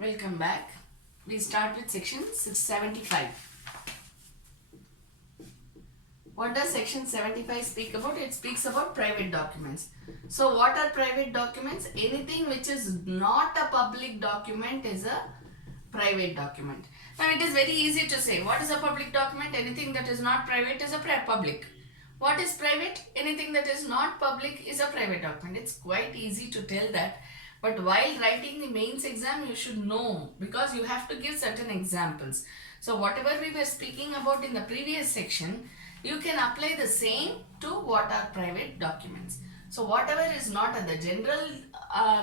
Welcome back. We start with section 675. What does section 75 speak about? It speaks about private documents. So what are private documents? Anything which is not a public document is a private document. Now it is very easy to say what is a public document. Anything that is not private is a public. What is private? Anything that is not public is a private document. It's quite easy to tell that. But while writing the mains exam, you should know, because you have to give certain examples. So whatever we were speaking about in the previous section, you can apply the same to what are private documents. So whatever is not the general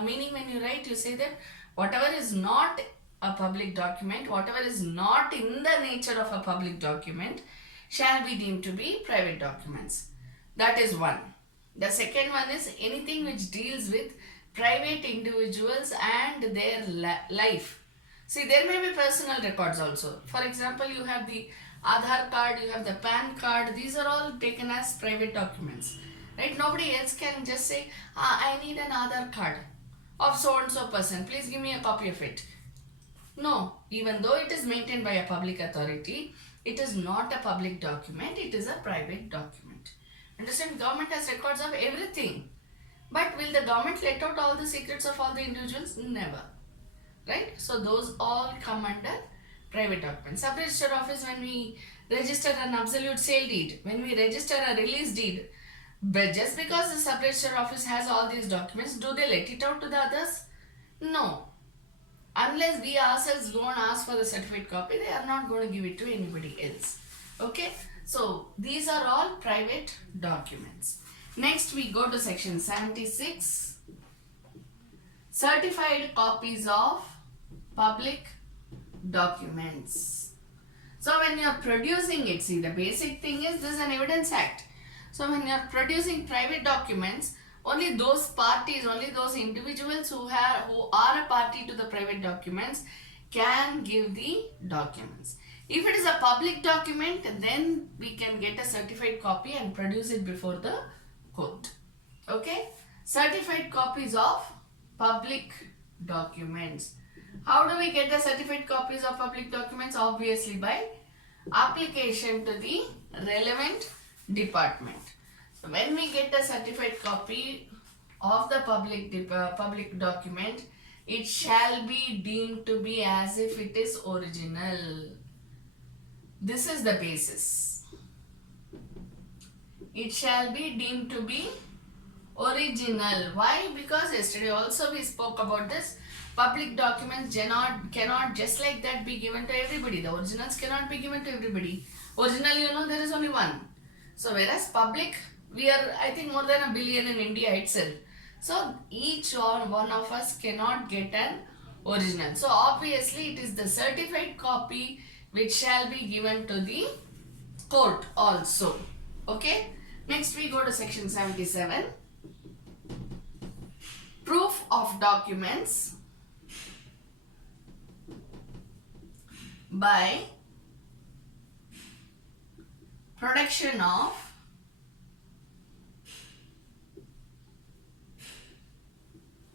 meaning when you write, you say that whatever is not a public document, whatever is not in the nature of a public document shall be deemed to be private documents. That is one. The second one is anything which deals with private individuals and their life. See, there may be personal records also. For example, you have the Aadhaar card, you have the PAN card. These are all taken as private documents. Right? Nobody else can just say, I need an Aadhaar card of so and so person. Please give me a copy of it. No, even though it is maintained by a public authority, it is not a public document. It is a private document. Understand? Government has records of everything. But will the government let out all the secrets of all the individuals? Never. Right? So those all come under private documents. Sub-register office, when we register an absolute sale deed, when we register a release deed, but just because the sub-register office has all these documents, do they let it out to the others? No. Unless we ourselves go and ask for the certificate copy, they are not going to give it to anybody else. Okay? So these are all private documents. Next we go to section 76. Certified copies of public documents. So when you are producing it, see, the basic thing is this is an evidence act. So when you are producing private documents, only those parties, only those individuals who are a party to the private documents can give the documents. If it is a public document, then we can get a certified copy and produce it before the court. Okay? Certified copies of public documents. How do we get the certified copies of public documents? Obviously by application to the relevant department. So when we get a certified copy of the public document, it shall be deemed to be as if it is original. This is the basis. It shall be deemed to be original. Why? Because yesterday also we spoke about this. Public documents cannot just like that be given to everybody. The originals cannot be given to everybody. Original, there is only one. So whereas public, we are, I think, more than 1 billion in India itself. So each one of us cannot get an original. So obviously it is the certified copy which shall be given to the court also. Okay? Next we go to section 77. Proof of documents by production of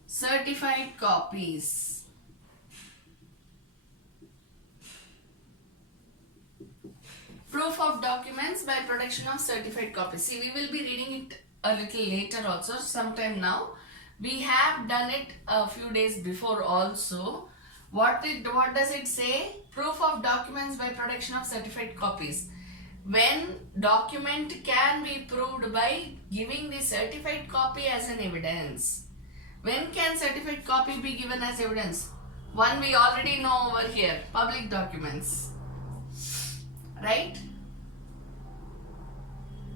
certified copies. Proof of documents by production of certified copies. See, we will be reading it a little later also, sometime now. We have done it a few days before also. What does it say? Proof of documents by production of certified copies. When document can be proved by giving the certified copy as an evidence. When can certified copy be given as evidence? One we already know over here, public documents. Right?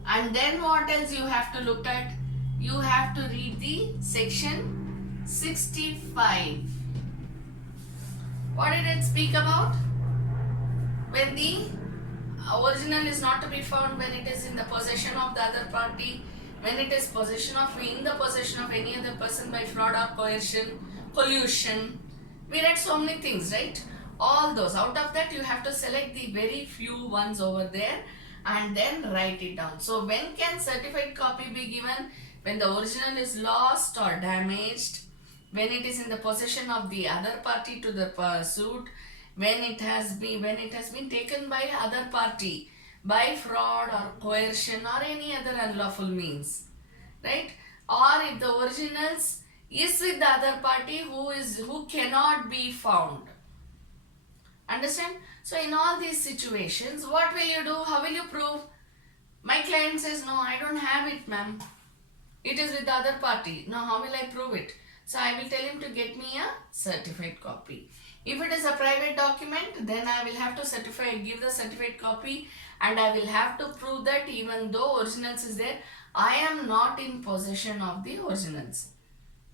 And then what else you have to look at? You have to read the section 65. What did it speak about? When the original is not to be found, when it is in the possession of the other party, when it is in the possession of any other person by fraud or coercion, collusion. We read so many things, right? All those. Out of that you have to select the very few ones over there and then write it down. So when can certified copy be given? When the original is lost or damaged, when it is in the possession of the other party to the suit, when it has been taken by other party by fraud or coercion or any other unlawful means, right? Or if the originals is with the other party who cannot be found. Understand? So in all these situations, what will you do? How will you prove? My client says, no, I don't have it, ma'am. It is with the other party. Now, how will I prove it? So I will tell him to get me a certified copy. If it is a private document, then I will have to give the certified copy, and I will have to prove that even though originals is there, I am not in possession of the originals.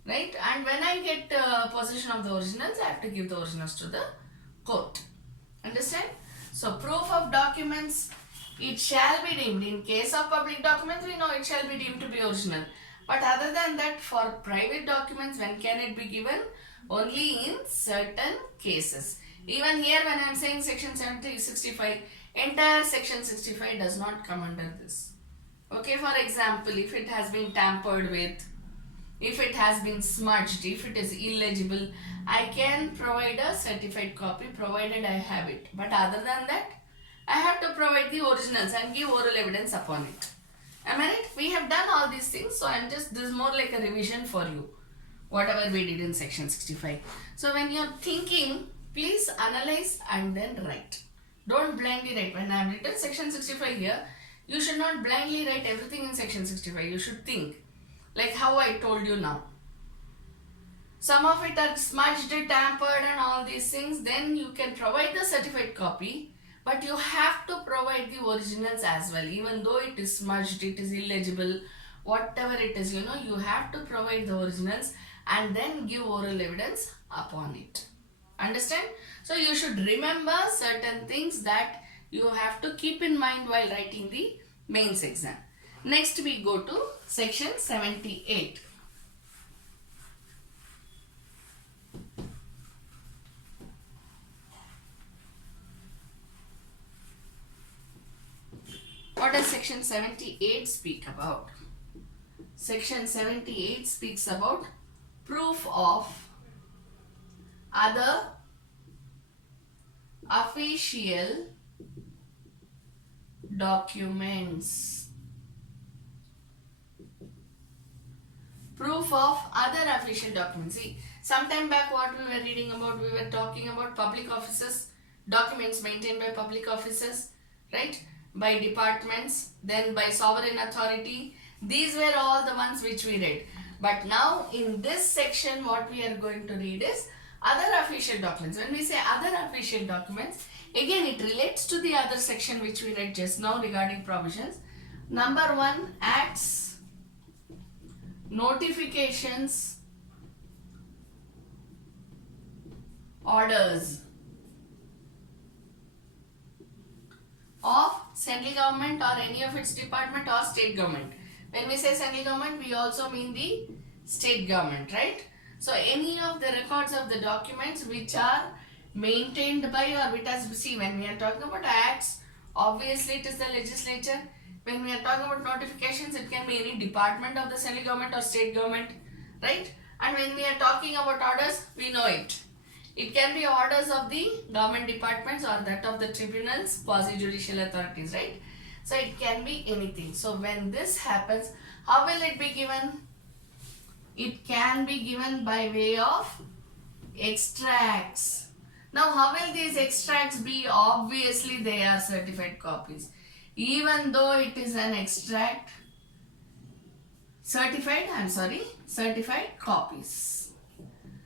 Right? And when I get possession of the originals, I have to give the originals to the court. Understand? So proof of documents, it shall be deemed. In case of public documents, we know it shall be deemed to be original. But other than that, for private documents, when can it be given? Only in certain cases. Even here when I am saying section 65, entire section 65 does not come under this. Okay, for example, if it has been tampered with, if it has been smudged, if it is illegible, I can provide a certified copy provided I have it. But other than that, I have to provide the originals and give oral evidence upon it. Am I right? We have done all these things, so this is more like a revision for you, whatever we did in section 65. So when you are thinking, please analyze and then write. Don't blindly write. When I have written section 65 here, you should not blindly write everything in section 65. You should think, like how I told you now. Some of it are smudged, tampered and all these things, then you can provide the certified copy. But you have to provide the originals as well. Even though it is smudged, it is illegible, whatever it is, you have to provide the originals and then give oral evidence upon it. Understand? So you should remember certain things that you have to keep in mind while writing the mains exam. Next we go to section 78. What does section 78 speak about? Section 78 speaks about proof of other official documents. Proof of other official documents. See, sometime back what we were reading about, we were talking about public offices, documents maintained by public offices, right? By departments, then by sovereign authority. These were all the ones which we read. But now in this section what we are going to read is other official documents. When we say other official documents, again it relates to the other section which we read just now regarding provisions. Number 1, acts, notifications, orders of central government or any of its department or state government. When we say central government, we also mean the state government, right? So any of the records of the documents which are maintained by or which has, see, when we are talking about acts, obviously it is the legislature. When we are talking about notifications, it can be any department of the central government or state government, right? And when we are talking about orders, we know it. It can be orders of the government departments or that of the tribunals, quasi-judicial authorities, right? So it can be anything. So when this happens, how will it be given? It can be given by way of extracts. Now how will these extracts be? Obviously they are certified copies. Even though it is an extract, certified copies.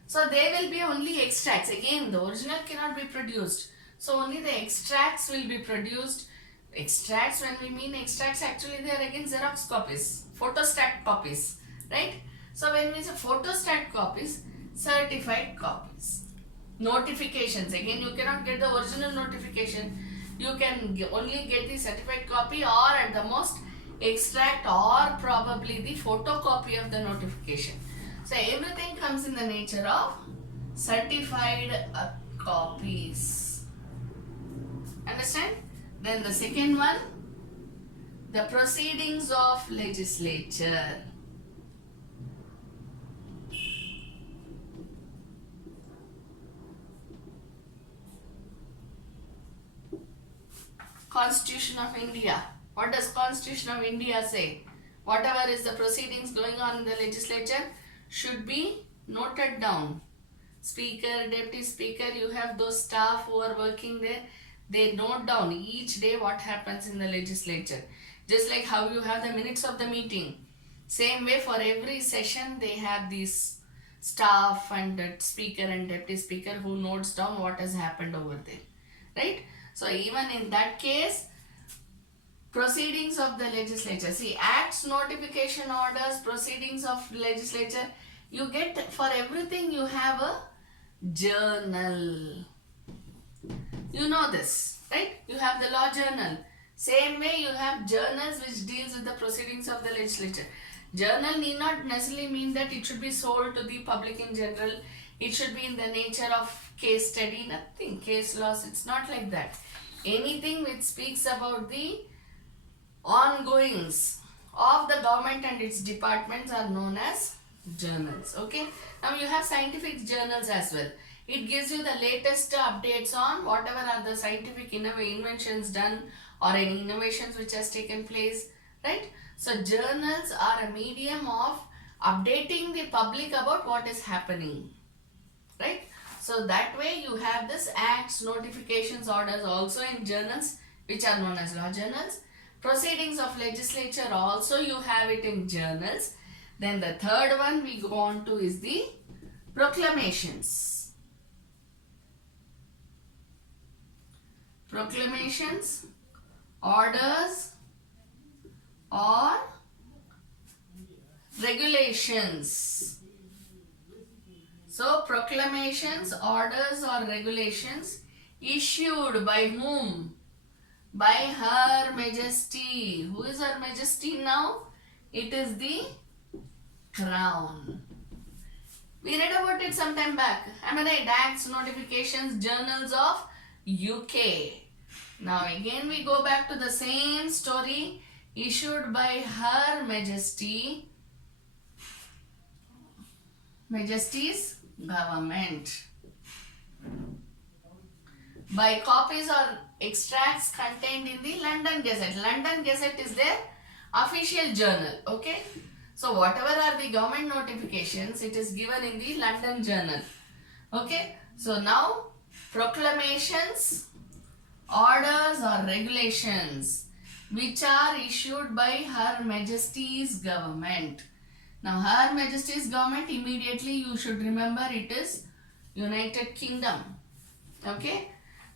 So they will be only extracts. Again, the original cannot be produced. So only the extracts will be produced. Extracts, when we mean extracts, actually they are again Xerox copies, photostat copies, right? So when we say photostat copies, certified copies. Notifications, again you cannot get the original notification. You can only get the certified copy or at the most extract or probably the photocopy of the notification. So everything comes in the nature of certified copies. Understand? Then the second one, the proceedings of legislature. Constitution of India. What does Constitution of India say? Whatever is the proceedings going on in the legislature should be noted down. Speaker, deputy speaker, you have those staff who are working there. They note down each day what happens in the legislature. Just like how you have the minutes of the meeting. Same way for every session they have these staff and speaker and deputy speaker who notes down what has happened over there. Right? So even in that case, proceedings of the legislature. See, acts, notification orders, proceedings of legislature. You get, for everything you have a journal. You know this, right? You have the law journal. Same way you have journals which deals with the proceedings of the legislature. Journal need not necessarily mean that it should be sold to the public in general. It should be in the nature of case study, nothing, case laws. It's not like that. Anything which speaks about the ongoings of the government and its departments are known as journals. Okay. Now you have scientific journals as well. It gives you the latest updates on whatever are the scientific inventions done or any innovations which has taken place, right? So journals are a medium of updating the public about what is happening, right? So that way you have this acts, notifications, orders also in journals which are known as law journals. Proceedings of legislature also you have it in journals. Then the third one we go on to is the proclamations. Proclamations, orders or regulations. So proclamations, orders or regulations issued by whom? By Her Majesty. Who is Her Majesty now? It is the Crown. We read about it some time back. Am I right? Acts, notifications, journals of UK. Now again we go back to the same story, issued by Her Majesty, Majesty's government. By copies or extracts contained in the London Gazette. London Gazette is their official journal. Okay. So whatever are the government notifications, it is given in the London Journal. Okay. So now proclamations, orders or regulations which are issued by Her Majesty's government. Now Her Majesty's government, immediately you should remember it is United Kingdom. Okay.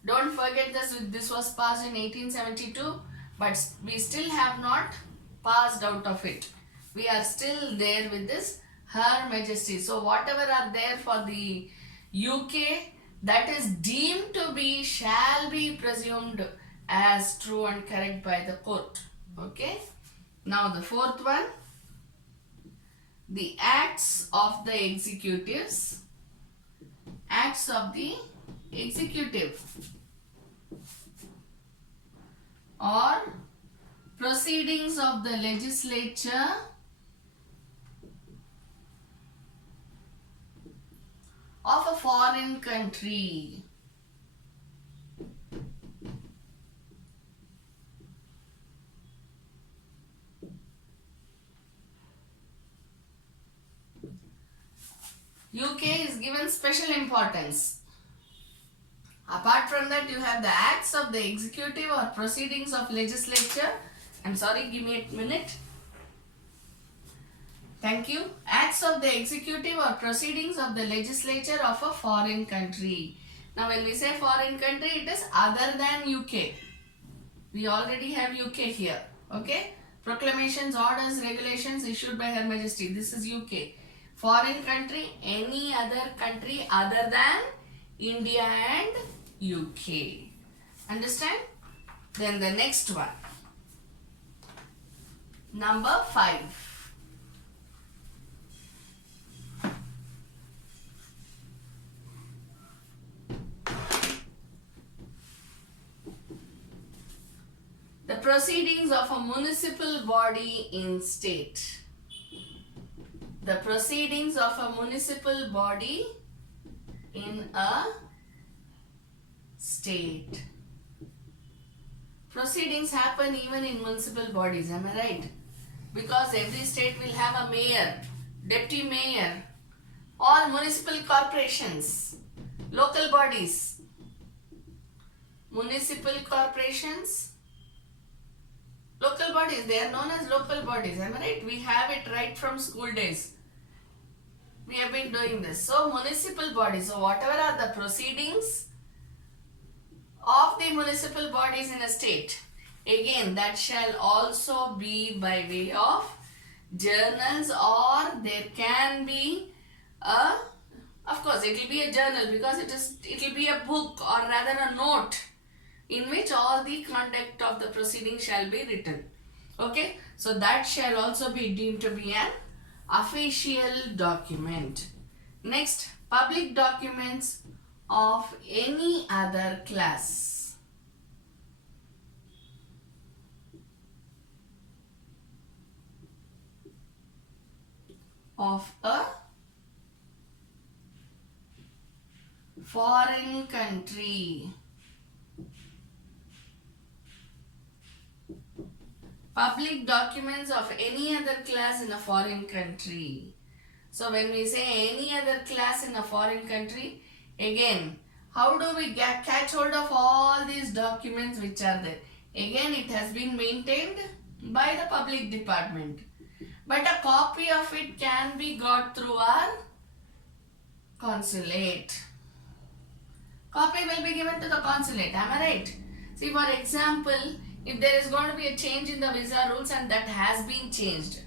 Don't forget this was passed in 1872, but we still have not passed out of it. We are still there with this Her Majesty. So whatever are there for the UK, that is deemed to be, shall be presumed as true and correct by the court. Okay. Now the fourth one, the acts of the executives. Acts of the executive or proceedings of the legislature of a foreign country. UK is given special importance. Apart from that, you have the acts of the executive or proceedings of legislature. I'm sorry, give me a minute. Thank you. Acts of the executive or proceedings of the legislature of a foreign country. Now when we say foreign country, it is other than UK. We already have UK here. Okay. Proclamations, orders, regulations issued by Her Majesty. This is UK. Foreign country, any other country other than India and UK. Understand? Then the next one. Number 5. The proceedings of a municipal body in state. The proceedings of a municipal body in a state. Proceedings happen even in municipal bodies, am I right? Because every state will have a mayor, deputy mayor, all municipal corporations, local bodies, municipal corporations, local bodies, they are known as local bodies, am I right? We have it right from school days. We have been doing this. So municipal bodies, so whatever are the proceedings of the municipal bodies in a state, again that shall also be by way of journals, or there can be a, of course it will be a journal because it will be a book or rather a note in which all the conduct of the proceeding shall be written. Okay, so that shall also be deemed to be an official document. Next, public documents of any other class. Of a foreign country. Public documents of any other class in a foreign country. So when we say any other class in a foreign country, again, how do we catch hold of all these documents which are there? Again, it has been maintained by the public department. But a copy of it can be got through our consulate. Copy will be given to the consulate, am I right? See, for example, if there is going to be a change in the visa rules and that has been changed,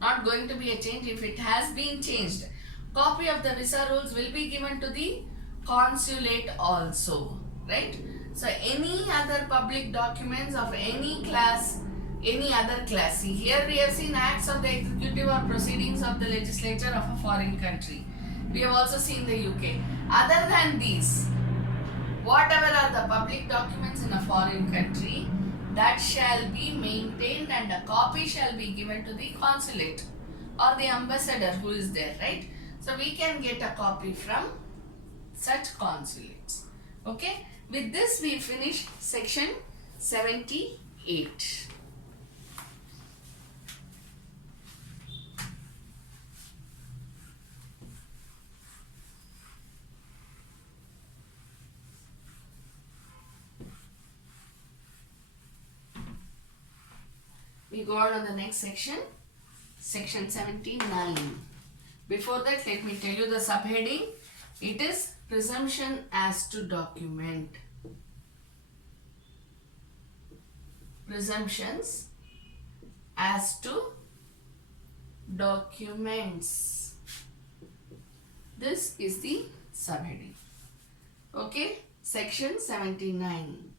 not going to be a change, if it has been changed, copy of the visa rules will be given to the consulate also, right? So any other public documents of any class, any other class. See, here we have seen acts of the executive or proceedings of the legislature of a foreign country. We have also seen the UK. Other than these, whatever are the public documents in a foreign country, that shall be maintained and a copy shall be given to the consulate or the ambassador who is there, right? So we can get a copy from such consulates. Okay, with this we finish section 78. We go on the next section, section 79. Before that, let me tell you the subheading. It is presumption as to document. Presumptions as to documents. This is the subheading. Okay, section 79.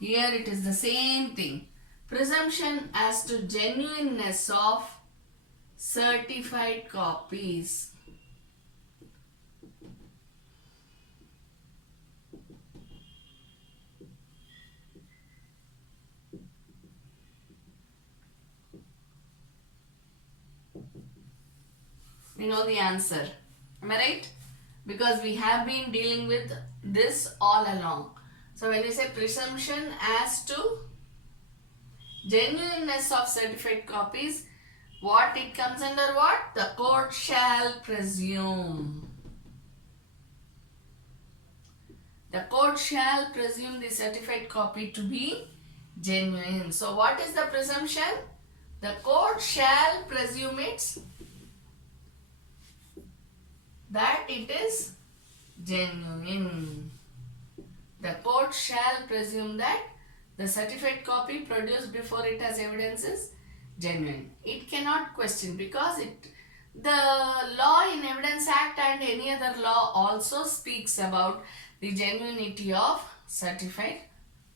Here it is the same thing. Presumption as to genuineness of certified copies. We know the answer. Am I right? Because we have been dealing with this all along. So when you say presumption as to genuineness of certified copies, what it comes under what? The court shall presume. The court shall presume the certified copy to be genuine. So what is the presumption? The court shall presume that it is genuine. The court shall presume that the certified copy produced before it as evidence is genuine. It cannot question because the law in Evidence Act and any other law also speaks about the genuinity of certified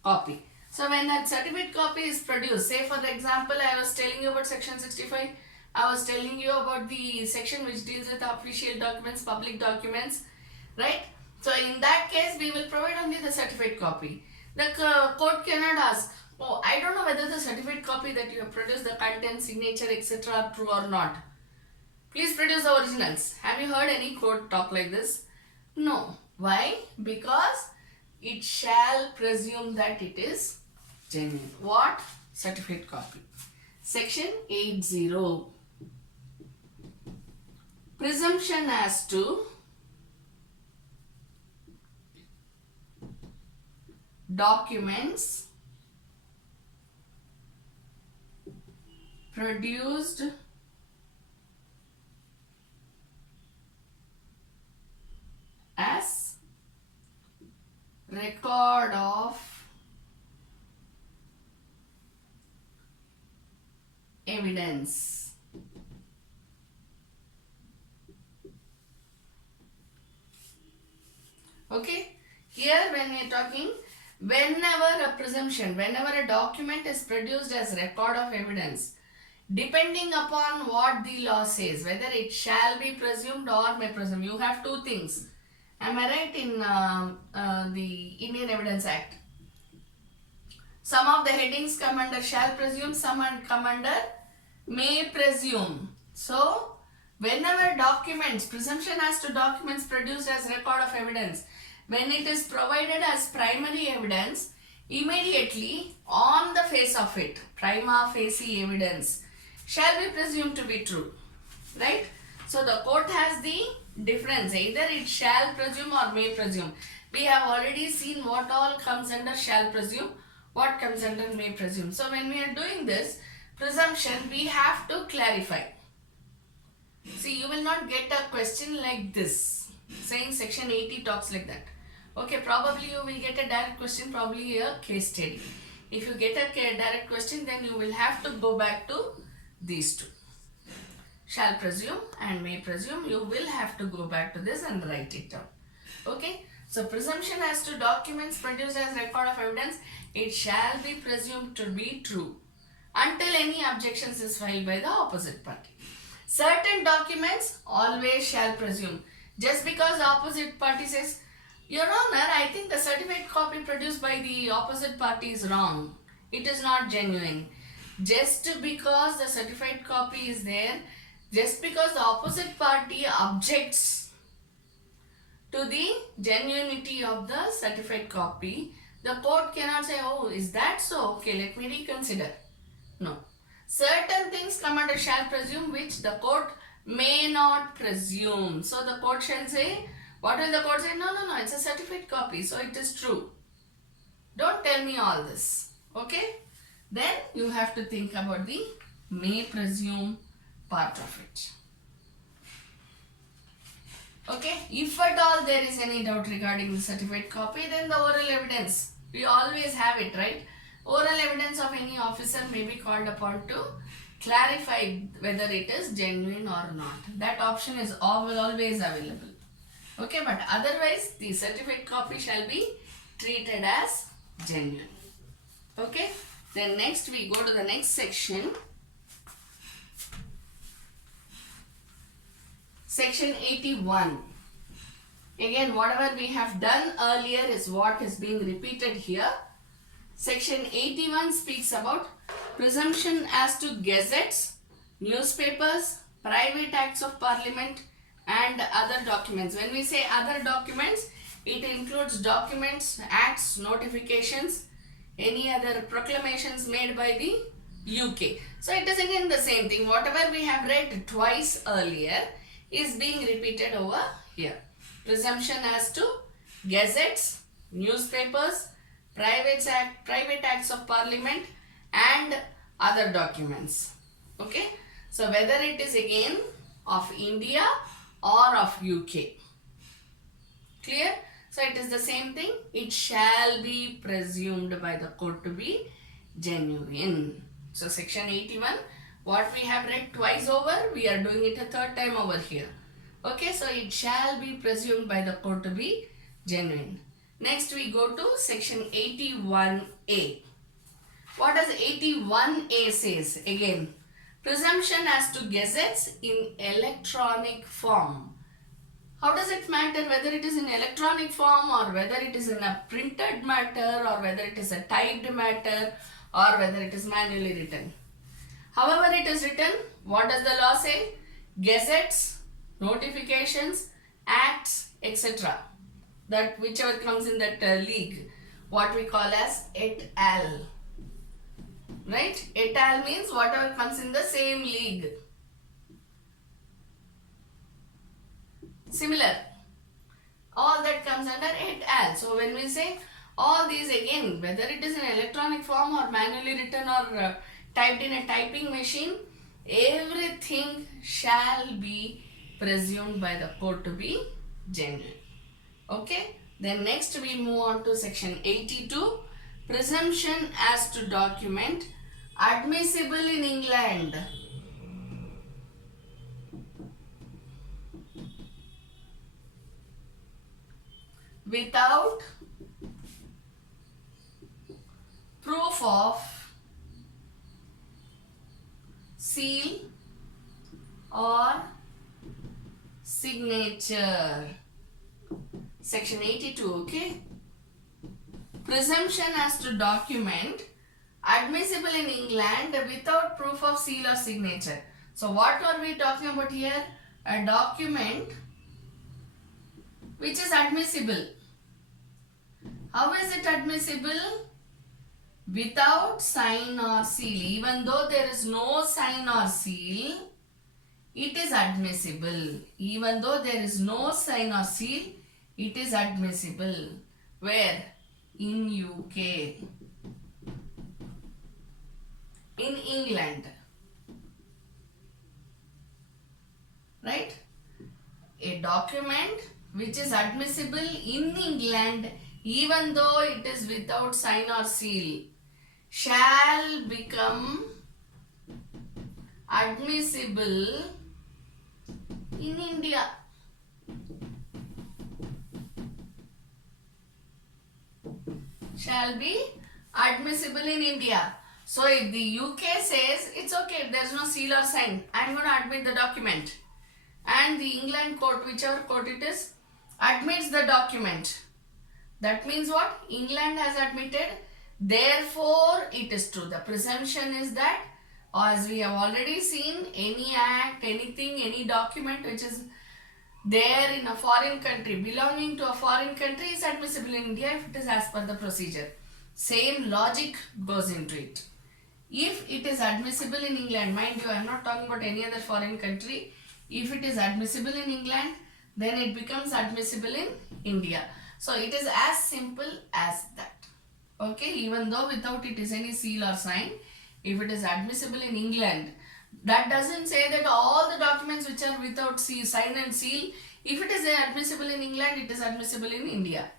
copy. So when that certified copy is produced, say for example I was telling you about section 65, I was telling you about the section which deals with official documents, public documents, right? So in that case, we will provide only the certified copy. The court cannot ask, oh, I don't know whether the certified copy that you have produced, the content, signature, etc. are true or not. Please produce the originals. Have you heard any court talk like this? No. Why? Because it shall presume that it is genuine. What? Certificate copy. Section 80. Presumption as to documents produced as record of evidence. Okay, here when we are talking, whenever a presumption, whenever a document is produced as record of evidence, depending upon what the law says, whether it shall be presumed or may presume, you have two things. Am I right? In the Indian Evidence Act, some of the headings come under shall presume, some come under may presume. So, whenever documents, presumption as to documents produced as record of evidence, when it is provided as primary evidence, immediately on the face of it, prima facie evidence shall be presumed to be true, right? So the court has the difference, either it shall presume or may presume. We have already seen what all comes under shall presume, what comes under may presume. So when we are doing this presumption, we have to clarify. See, you will not get a question like this, saying section 80 talks like that. Okay, probably you will get a direct question, probably a case study. If you get a direct question, then you will have to go back to these two. Shall presume and may presume, you will have to go back to this and write it down. Okay, so presumption as to documents produced as record of evidence, it shall be presumed to be true until any objections is filed by the opposite party. Certain documents always shall presume. Just because the opposite party says, Your Honor, I think the certificate copy produced by the opposite party is wrong, it is not genuine. Just because the certified copy is there, just because the opposite party objects to the genuinity of the certified copy, the court cannot say, oh, is that so? Okay, let me reconsider. No. Certain things come under shall presume, which the court may not presume. So the court shall say, what will the court say? No, it's a certified copy, so it is true. Don't tell me all this. Okay? Then you have to think about the may presume part of it. Okay? If at all there is any doubt regarding the certified copy, then the oral evidence. We always have it, right? Oral evidence of any officer may be called upon to clarify whether it is genuine or not. That option is always available. Okay, but otherwise the certificate copy shall be treated as genuine. Okay, then next we go to the next section. Section 81. Again, whatever we have done earlier is what is being repeated here. Section 81 speaks about presumption as to gazettes, newspapers, private acts of parliament and other documents. When we say other documents, it includes documents, acts, notifications, any other proclamations made by the UK. So it is again the same thing. Whatever we have read twice earlier is being repeated over here. Presumption as to gazettes, newspapers, private acts of parliament and other documents. Okay, so whether it is again of India or of UK. Clear? So it is the same thing. It shall be presumed by the court to be genuine. So section 81, what we have read twice over, we are doing it a third time over here. Okay, so it shall be presumed by the court to be genuine. Next we go to section 81A. What does 81A says? Again, presumption as to gazettes in electronic form. How does it matter whether it is in electronic form or whether it is in a printed matter or whether it is a typed matter or whether it is manually written? However it is written, what does the law say? Gazettes, notifications, acts, etc. that whichever comes in that league, what we call as et al. Right? Et al means whatever comes in the same league. Similar. All that comes under et al. So when we say all these, again, whether it is in electronic form or manually written or typed in a typing machine, everything shall be presumed by the court to be genuine. Okay. Then next we move on to section 82. Presumption as to document admissible in England. Without proof of seal or signature. Section 82, okay? Presumption as to document admissible in England without proof of seal or signature. So what are we talking about here? A document which is admissible. How is it admissible? Without sign or seal. Even though there is no sign or seal, it is admissible. Even though there is no sign or seal, it is admissible. Where? In UK. In England. Right? A document which is admissible in England, even though it is without sign or seal, shall become admissible in India. Shall be admissible in India. So if the UK says it's okay, there's no seal or sign, I'm going to admit the document, and the England court, whichever court it is, admits the document, that means what? England has admitted, therefore it is true. The presumption is that, as we have already seen, any act, anything, any document which is there in a foreign country, belonging to a foreign country, is admissible in India if it is as per the procedure. Same logic goes into it. If it is admissible in England, mind you, I am not talking about any other foreign country. If it is admissible in England, then it becomes admissible in India. So it is as simple as that. Okay, even though without it is any seal or sign, if it is admissible in England, that doesn't say that all the documents which are without sign and seal, if it is admissible in England, it is admissible in India.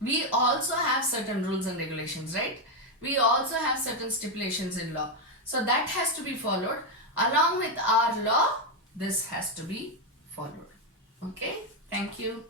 We also have certain rules and regulations, right? We also have certain stipulations in law. So that has to be followed. Along with our law, this has to be followed. Okay, thank you.